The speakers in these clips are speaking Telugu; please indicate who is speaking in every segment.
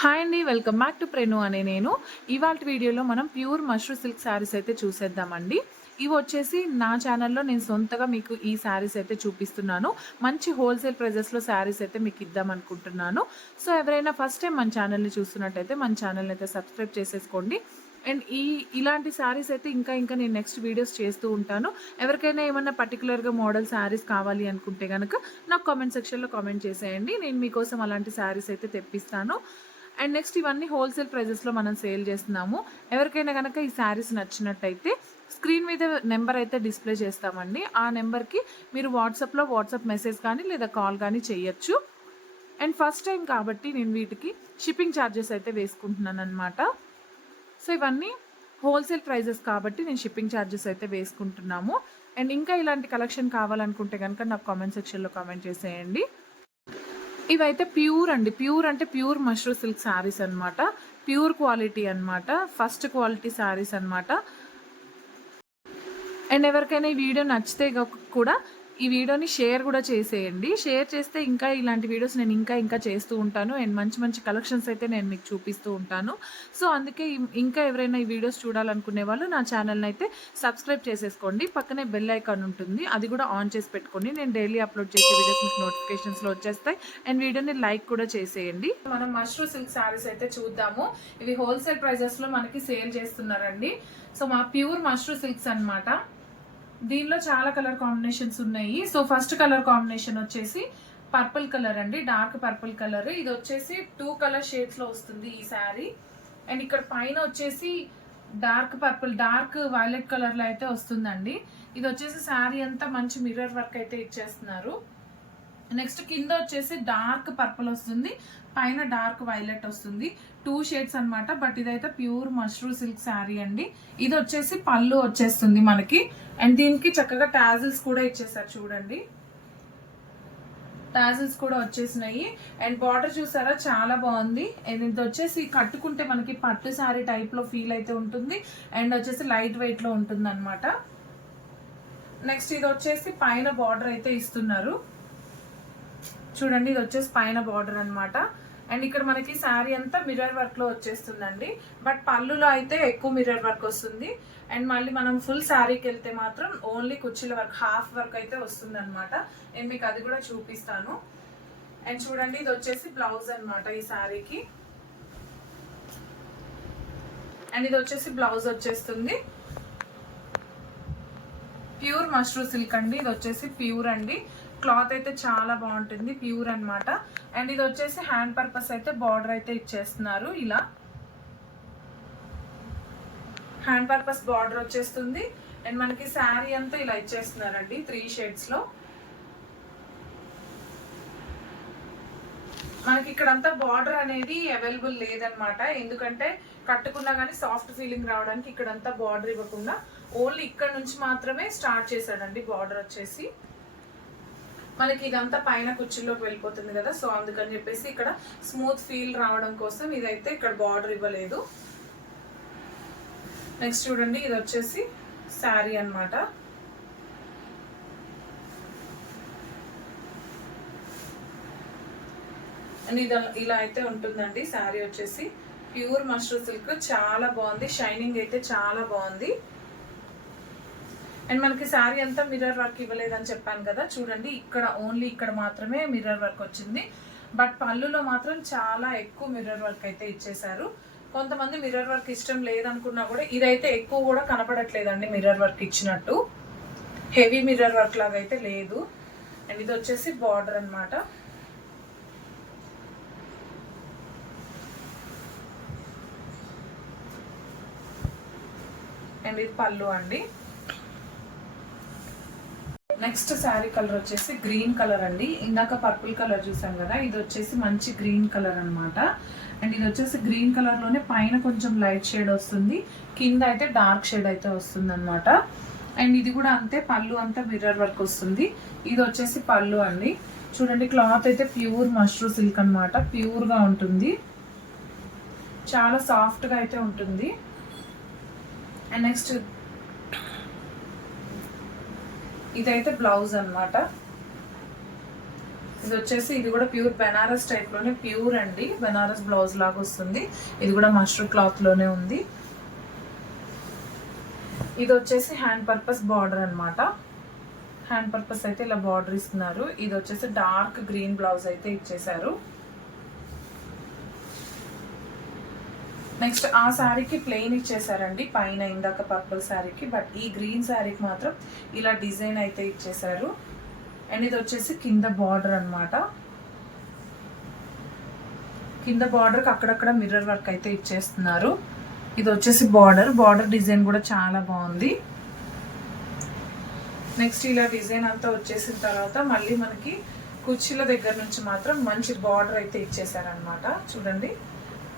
Speaker 1: హాయ్ అండి వెల్కమ్ బ్యాక్ టు ప్రెను అనే నేను. ఇవాళ వీడియోలో మనం ప్యూర్ మష్రూ సిల్క్ శారీస్ అయితే చూసేద్దామండి. ఇవి వచ్చేసి నా ఛానల్లో నేను సొంతగా మీకు ఈ శారీస్ అయితే చూపిస్తున్నాను. మంచి హోల్సేల్ ప్రైజెస్లో శారీస్ అయితే మీకు ఇద్దాం అనుకుంటున్నాను సో ఎవరైనా ఫస్ట్ టైం మన ఛానల్ని చూస్తున్నట్టయితే మన ఛానల్ని అయితే సబ్స్క్రైబ్ చేసేసుకోండి. అండ్ ఈ ఇలాంటి శారీస్ అయితే ఇంకా ఇంకా నేను నెక్స్ట్ వీడియోస్ చేస్తూ ఉంటాను. ఎవరికైనా ఏమన్నా పర్టికులర్గా మోడల్ శారీస్ కావాలి అనుకుంటే కనుక నాకు కామెంట్ సెక్షన్లో కామెంట్ చేసేయండి. నేను మీకోసం అలాంటి శారీస్ అయితే తెప్పిస్తాను. అండ్ నెక్స్ట్ ఇవన్నీ హోల్సేల్ ప్రైజెస్లో మనం సేల్ చేస్తున్నాము. ఎవరికైనా కనుక ఈ శారీస్ నచ్చినట్టయితే స్క్రీన్ మీద నెంబర్ అయితే డిస్ప్లే చేస్తామండి. ఆ నెంబర్కి మీరు వాట్సాప్లో వాట్సాప్ మెసేజ్ కానీ లేదా కాల్ కానీ చేయొచ్చు. అండ్ ఫస్ట్ టైం కాబట్టి నేను వీటికి షిప్పింగ్ ఛార్జెస్ అయితే వేసుకుంటున్నాను అనమాట సో ఇవన్నీ హోల్సేల్ ప్రైజెస్ కాబట్టి నేను షిప్పింగ్ ఛార్జెస్ అయితే వేసుకుంటున్నాము. అండ్ ఇంకా ఇలాంటి కలెక్షన్ కావాలనుకుంటే కనుక నాకు కామెంట్ సెక్షన్లో కామెంట్ చేసేయండి. ఇవైతే ప్యూర్ అండి. ప్యూర్ అంటే ప్యూర్ మష్రూ సిల్క్ శారీస్ అనమాట ప్యూర్ క్వాలిటీ అనమాట ఫస్ట్ క్వాలిటీ శారీస్ అనమాట అండ్ ఎవరికైనా ఈ వీడియో నచ్చితే కూడా ఈ వీడియోని షేర్ కూడా చేసేయండి. షేర్ చేస్తే ఇంకా ఇలాంటి వీడియోస్ నేను ఇంకా ఇంకా చేస్తూ ఉంటాను. అండ్ మంచి మంచి కలెక్షన్స్ అయితే నేను మీకు చూపిస్తూ ఉంటాను. సో అందుకే ఇంకా ఎవరైనా ఈ వీడియోస్ చూడాలనుకునే వాళ్ళు నా ఛానల్ని అయితే సబ్స్క్రైబ్ చేసేసుకోండి. పక్కనే బెల్ ఐకాన్ ఉంటుంది. అది కూడా ఆన్ చేసి పెట్టుకోండి. నేను డైలీ అప్లోడ్ చేసే వీడియోస్ మీకు నోటిఫికేషన్స్లో వచ్చేస్తాయి. అండ్ వీడియోని లైక్ కూడా చేసేయండి. మనం మష్రూ సిల్క్ శారీస్ అయితే చూద్దాము. ఇవి హోల్సేల్ ప్రైజెస్లో మనకి సేల్ చేస్తున్నారండి. సో మా ప్యూర్ మష్రూ సిల్క్స్ అనమాట దీనిలో చాలా కలర్ కాంబినేషన్స్ ఉన్నాయి. సో ఫస్ట్ కలర్ కాంబినేషన్ వచ్చేసి పర్పుల్ కలర్ అండి. Dark purple colour. ఇది వచ్చేసి టూ కలర్ షేడ్స్లో వస్తుంది ఈ శారీ. అండ్ ఇక్కడ పైన వచ్చేసి డార్క్ పర్పుల్ డార్క్ వైలెట్ కలర్లో అయితే వస్తుందండి. ఇది వచ్చేసి శారీ అంతా మంచి మిర్రర్ వర్క్ అయితే ఇచ్చేస్తున్నారు. నెక్స్ట్ కింద వచ్చేసి డార్క్ పర్పుల్ వస్తుంది. పైన డార్క్ వైలెట్ వస్తుంది. టూ షేడ్స్ అనమాట బట్ ఇదైతే ప్యూర్ మష్రూ సిల్క్ శారీ అండి. ఇది వచ్చేసి పళ్ళు వచ్చేస్తుంది మనకి. అండ్ దీనికి చక్కగా టాజిల్స్ కూడా ఇచ్చేసారు చూడండి. టాజిల్స్ కూడా వచ్చేసినాయి. అండ్ బార్డర్ చూసారా? చాలా బాగుంది. అండ్ ఇది వచ్చేసి కట్టుకుంటే మనకి పట్టు శారీ టైప్లో ఫీల్ అయితే ఉంటుంది. అండ్ వచ్చేసి లైట్ వెయిట్లో ఉంటుంది అనమాట నెక్స్ట్ ఇది వచ్చేసి పైన బార్డర్ అయితే ఇస్తున్నారు. చూడండి ఇది వచ్చేసి పైన బార్డర్ అనమాట అండ్ ఇక్కడ మనకి శారీ అంతా మిర్రర్ వర్క్లో వచ్చేస్తుందండి. బట్ పళ్ళులో అయితే ఎక్కువ మిర్రర్ వర్క్ వస్తుంది. అండ్ మళ్ళీ మనం ఫుల్ శారీకి వెళ్తే మాత్రం ఓన్లీ కుర్చీల వర్క్ హాఫ్ వర్క్ అయితే వస్తుంది అనమాట నేను మీకు అది కూడా చూపిస్తాను. అండ్ చూడండి ఇది వచ్చేసి బ్లౌజ్ అనమాట ఈ శారీకి. అండ్ ఇది వచ్చేసి బ్లౌజ్ వచ్చేస్తుంది. ప్యూర్ మష్రూ సిల్క్ అండి. ఇది వచ్చేసి ప్యూర్ అండి. క్లాత్ అయితే చాలా బాగుంటుంది ప్యూర్ అనమాట అండ్ ఇది వచ్చేసి హ్యాండ్ పర్పస్ అయితే బార్డర్ అయితే ఇచ్చేస్తున్నారు ఇలా. హ్యాండ్ పర్పస్ బార్డర్ వచ్చేస్తుంది. అండ్ మనకి శారీ అంతా ఇలా ఇచ్చేస్తున్నారండి త్రీ షేడ్స్లో మనకి ఇక్కడంతా బార్డర్ అనేది అవైలబుల్ లేదనమాట ఎందుకంటే కట్టుకున్నా కానీ సాఫ్ట్ ఫీలింగ్ రావడానికి ఇక్కడంతా బార్డర్ ఇవ్వకుండా ఓన్లీ ఇక్కడ నుంచి మాత్రమే స్టార్ట్ చేశాడండి బార్డర్ వచ్చేసి. మనకి ఇదంతా పైన కుర్చీలోకి వెళ్ళిపోతుంది కదా. సో అందుకని చెప్పేసి ఇక్కడ స్మూత్ ఫీల్ రావడం కోసం ఇదైతే ఇక్కడ బార్డర్ ఇవ్వలేదు. నెక్స్ట్ చూడండి ఇది వచ్చేసి శారీ అనమాట అండ్ ఇది ఇలా అయితే ఉంటుందండి. శారీ వచ్చేసి ప్యూర్ మష్రూ సిల్క్. చాలా బాగుంది. షైనింగ్ అయితే చాలా బాగుంది. అండ్ మనకి శారీ అంతా మిర్రర్ వర్క్ ఇవ్వలేదని చెప్పాను కదా. చూడండి ఇక్కడ ఓన్లీ ఇక్కడ మాత్రమే మిర్రర్ వర్క్ వచ్చింది. బట్ పళ్ళులో మాత్రం చాలా ఎక్కువ మిర్రర్ వర్క్ అయితే ఇచ్చేశారు. కొంతమంది మిర్రర్ వర్క్ ఇష్టం లేదనుకున్నా కూడా ఇదైతే ఎక్కువ కూడా కనపడట్లేదండి మిర్రర్ వర్క్ ఇచ్చినట్టు. హెవీ మిర్రర్ వర్క్ లాగా అయితే లేదు. అండ్ ఇది వచ్చేసి బార్డర్ అనమాట అండ్ ఇది పళ్ళు అండి. నెక్స్ట్ శారీ కలర్ వచ్చేసి గ్రీన్ కలర్ అండి. ఇందాక పర్పుల్ కలర్ చూసాం కదా ఇది వచ్చేసి మంచి గ్రీన్ కలర్ అనమాట అండ్ ఇది వచ్చేసి గ్రీన్ కలర్లోనే పైన కొంచెం లైట్ షేడ్ వస్తుంది. కింద అయితే డార్క్ షేడ్ అయితే వస్తుంది అనమాట అండ్ ఇది కూడా అంతే పళ్ళు అంతా మిర్రర్ వర్క్ వస్తుంది. ఇది వచ్చేసి పళ్ళు అండి. చూడండి క్లాత్ అయితే ప్యూర్ మష్రూ సిల్క్ అనమాట ప్యూర్గా ఉంటుంది. చాలా సాఫ్ట్గా అయితే ఉంటుంది. అండ్ నెక్స్ట్ ఇదైతే బ్లౌజ్ అనమాట ఇది వచ్చేసి ఇది కూడా ప్యూర్ బెనారస్ టైప్లోనే ప్యూర్ అండి. బెనారస్ బ్లౌజ్ లాగా వస్తుంది. ఇది కూడా మష్రూమ్ క్లాత్లోనే ఉంది. ఇది వచ్చేసి హ్యాండ్ పర్పస్ బార్డర్ అనమాట హ్యాండ్ పర్పస్ అయితే ఇలా బార్డర్ ఇస్తున్నారు. ఇది వచ్చేసి డార్క్ గ్రీన్ బ్లౌజ్ అయితే ఇచ్చేసారు నెక్స్ట్ ఆ శారీకి ప్లెయిన్ ఇచ్చేసారండి పైన ఇందాక పర్పుల్ శారీకి బట్ ఈ గ్రీన్ శారీకి మాత్రం ఇలా డిజైన్ అయితే ఇచ్చేసారు అండ్ ఇది వచ్చేసి కింద బార్డర్ అనమాట కింద బార్డర్కి అక్కడక్కడ మిర్రర్ వర్క్ అయితే ఇచ్చేస్తున్నారు. ఇది వచ్చేసి బార్డర్ బార్డర్ డిజైన్ కూడా చాలా బాగుంది. నెక్స్ట్ ఇలా డిజైన్ అంతా వచ్చేసిన తర్వాత మళ్ళీ మనకి కుర్చీల దగ్గర నుంచి మాత్రం మంచి బార్డర్ అయితే ఇచ్చేసారనమాట చూడండి.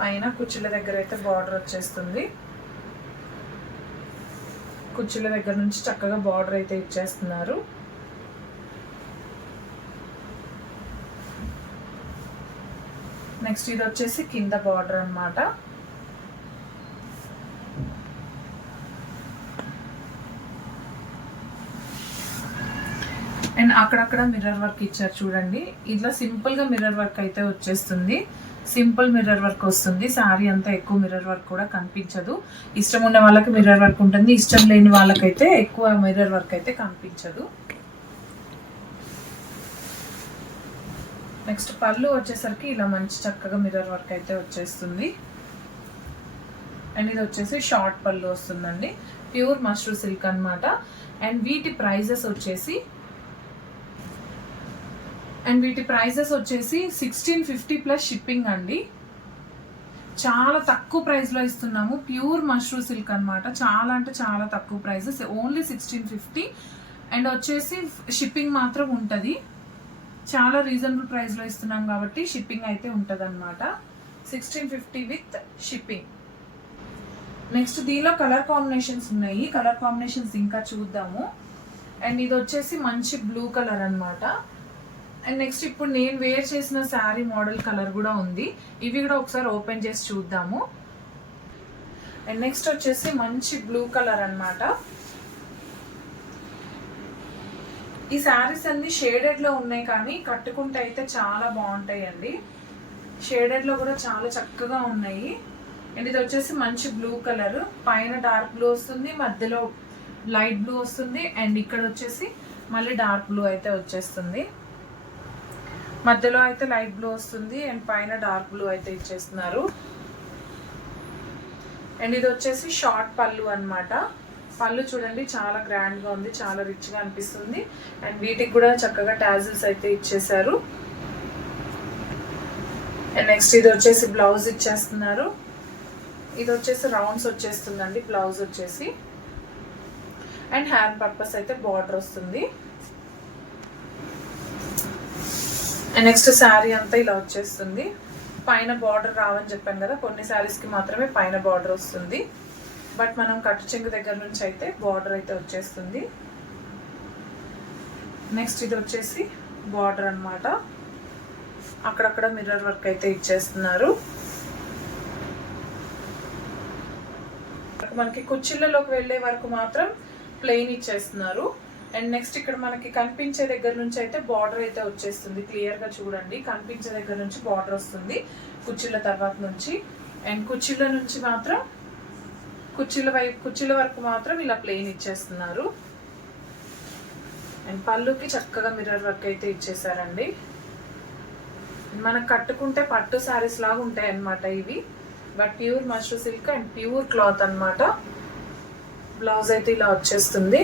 Speaker 1: పైన కుర్చీల దగ్గర అయితే బార్డర్ వచ్చేస్తుంది. కుర్చీల దగ్గర నుంచి చక్కగా బార్డర్ అయితే ఇచ్చేస్తున్నారు. నెక్స్ట్ ఇది వచ్చేసి కింద బార్డర్ అన్నమాట. అండ్ అక్కడక్కడ మిర్రర్ వర్క్ ఇచ్చారు చూడండి. ఇట్లా సింపుల్గా మిర్రర్ వర్క్ అయితే వచ్చేస్తుంది. సింపుల్ మిర్రర్ వర్క్ వస్తుంది. శారీ అంతా ఎక్కువ మిర్రర్ వర్క్ కూడా కనిపించదు. ఇష్టం ఉన్న వాళ్ళకి మిర్రర్ వర్క్ ఉంటుంది. ఇష్టం లేని వాళ్ళకైతే ఎక్కువ మిర్రర్ వర్క్ అయితే కనిపించదు. నెక్స్ట్ పళ్ళు వచ్చేసరికి ఇలా మంచి చక్కగా మిర్రర్ వర్క్ అయితే వచ్చేస్తుంది. అండ్ ఇది వచ్చేసి షార్ట్ పళ్ళు వస్తుందండి. ప్యూర్ మష్రూ సిల్క్ అన్నమాట. అండ్ వీటి ప్రైజెస్ వచ్చేసి అండ్ వీటి ప్రైజెస్ వచ్చేసి సిక్స్టీన్ ఫిఫ్టీ ప్లస్ షిప్పింగ్ అండి. చాలా తక్కువ ప్రైస్లో ఇస్తున్నాము. ప్యూర్ మష్రూ సిల్క్ అనమాట చాలా అంటే చాలా తక్కువ prices only sixteen fifty and వచ్చేసి షిప్పింగ్ మాత్రం ఉంటుంది. చాలా రీజనబుల్ ప్రైస్లో ఇస్తున్నాం కాబట్టి షిప్పింగ్ అయితే ఉంటుంది అనమాట sixteen fifty with shipping next దీనిలో కలర్ కాంబినేషన్స్ ఉన్నాయి. కలర్ కాంబినేషన్స్ ఇంకా చూద్దాము. అండ్ ఇది వచ్చేసి మంచి బ్లూ కలర్ అనమాట అండ్ నెక్స్ట్ ఇప్పుడు నేను వేర్ చేసిన శారీ మోడల్ కలర్ కూడా ఉంది. ఇవి కూడా ఒకసారి ఓపెన్ చేసి చూద్దాము. అండ్ నెక్స్ట్ వచ్చేసి మంచి బ్లూ కలర్ అన్నమాట. ఈ శారీస్ అన్ని షేడెడ్లో ఉన్నాయి కానీ కట్టుకుంటే అయితే చాలా బాగుంటాయి అండి కూడా చాలా చక్కగా ఉన్నాయి. అండ్ ఇది వచ్చేసి మంచి బ్లూ కలర్ పైన డార్క్ బ్లూ వస్తుంది మధ్యలో లైట్ బ్లూ వస్తుంది. అండ్ ఇక్కడ వచ్చేసి మళ్ళీ డార్క్ బ్లూ అయితే వచ్చేస్తుంది. మధ్యలో అయితే లైట్ బ్లూ వస్తుంది అండ్ పైన డార్క్ బ్లూ అయితే ఇచ్చేస్తున్నారు. అండ్ ఇది వచ్చేసి షార్ట్ పళ్ళు అన్నమాట. పళ్ళు చూడండి చాలా గ్రాండ్గా ఉంది చాలా రిచ్గా అనిపిస్తుంది. అండ్ వీటికి కూడా చక్కగా టాజిల్స్ అయితే ఇచ్చేసారు అండ్ నెక్స్ట్ ఇది వచ్చేసి బ్లౌజ్ ఇచ్చేస్తున్నారు. ఇది వచ్చేసి రౌండ్స్ వచ్చేస్తుందండి బ్లౌజ్ వచ్చేసి. అండ్ హ్యాండ్ పర్పస్ అయితే బార్డర్ వస్తుంది అండ్ నెక్స్ట్ శారీ అంతా ఇలా వచ్చేస్తుంది. పైన బార్డర్ రావని చెప్పాను కదా కొన్ని శారీస్కి మాత్రమే పైన బార్డర్ వస్తుంది. బట్ మనం కట్టు చెంగు దగ్గర నుంచి అయితే బార్డర్ అయితే వచ్చేస్తుంది. నెక్స్ట్ ఇది వచ్చేసి బార్డర్ అన్నమాట. అక్కడక్కడ మిర్రర్ వర్క్ అయితే ఇచ్చేస్తున్నారు. మనకి కుర్చీలలోకి వెళ్ళే వరకు మాత్రం ప్లెయిన్ ఇచ్చేస్తున్నారు. అండ్ నెక్స్ట్ ఇక్కడ మనకి కనిపించే దగ్గర నుంచి అయితే బార్డర్ అయితే వచ్చేస్తుంది. క్లియర్గా చూడండి. కనిపించే దగ్గర నుంచి బార్డర్ వస్తుంది. కుర్చీల తర్వాత నుంచి. అండ్ కుర్చీల నుంచి మాత్రం కుర్చీల వైపు కుర్చీల వరకు మాత్రం ఇలా ప్లెయిన్ ఇచ్చేస్తున్నారు. అండ్ పళ్ళుకి చక్కగా మిర్రర్ వర్క్ అయితే ఇచ్చేసారండి. మనం కట్టుకుంటే పట్టు శారీస్ లాగా ఉంటాయి అన్నమాట ఇవి. But pure mashru silk and pure cloth అన్నమాట. బ్లౌజ్ అయితే ఇలా వచ్చేస్తుంది.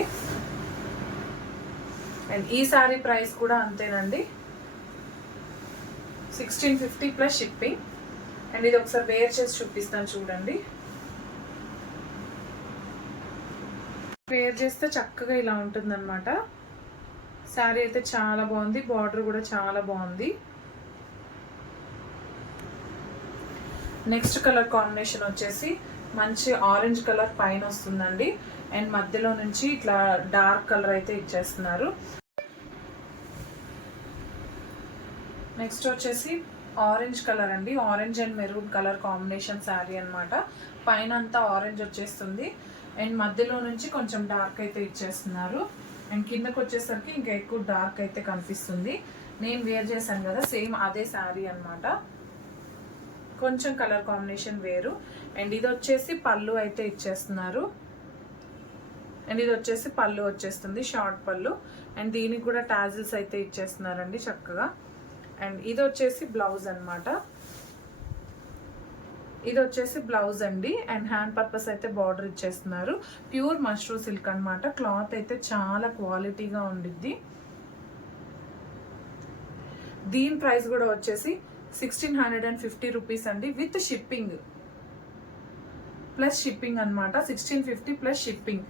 Speaker 1: అండ్ ఈ శారీ ప్రైస్ కూడా అంతేనండి. Sixteen fifty plus shipping and ఇది ఒకసారి వేర్ చేసి చూపిస్తాను చూడండి. వేర్ చేస్తే చక్కగా ఇలా ఉంటుందన్నమాట. శారీ అయితే చాలా బాగుంది. బార్డర్ కూడా చాలా బాగుంది. నెక్స్ట్ కలర్ కాంబినేషన్ వచ్చేసి మంచి ఆరెంజ్ కలర్ పైన వస్తుందండి. అండ్ మధ్యలో నుంచి ఇట్లా డార్క్ కలర్ అయితే ఇచ్చేస్తున్నారు. నెక్స్ట్ వచ్చేసి ఆరెంజ్ కలర్ అండి. Orange and maroon colour combination sari అనమాట పైన అంతా ఆరెంజ్ వచ్చేస్తుంది. అండ్ మధ్యలో నుంచి కొంచెం డార్క్ అయితే ఇచ్చేస్తున్నారు. అండ్ కిందకు వచ్చేసరికి ఇంకా ఎక్కువ డార్క్ అయితే కనిపిస్తుంది. నేను వేర్ చేశాను కదా సేమ్ అదే శారీ అన్నమాట. కొంచెం కలర్ కాంబినేషన్ వేరు. అండ్ ఇది వచ్చేసి పళ్ళు అయితే ఇచ్చేస్తున్నారు. అండ్ ఇది వచ్చేసి పళ్ళు వచ్చేస్తుంది షార్ట్ పళ్ళు. అండ్ దీనికి కూడా టాజిల్స్ అయితే ఇచ్చేస్తున్నారండి చక్కగా. అండ్ ఇది వచ్చేసి బ్లౌజ్ అనమాట ఇది వచ్చేసి బ్లౌజ్ అండి. అండ్ హ్యాండ్ పర్పస్ అయితే బార్డర్ ఇచ్చేస్తున్నారు. ప్యూర్ మష్రూమ్ సిల్క్ అనమాట క్లాత్ అయితే చాలా క్వాలిటీగా ఉండిద్ది. దీని ప్రైస్ కూడా వచ్చేసి sixteen hundred and fifty rupees అండి విత్ షిప్పింగ్. ప్లస్ షిప్పింగ్ అనమాట సిక్స్టీన్ ఫిఫ్టీ ప్లస్ షిప్పింగ్.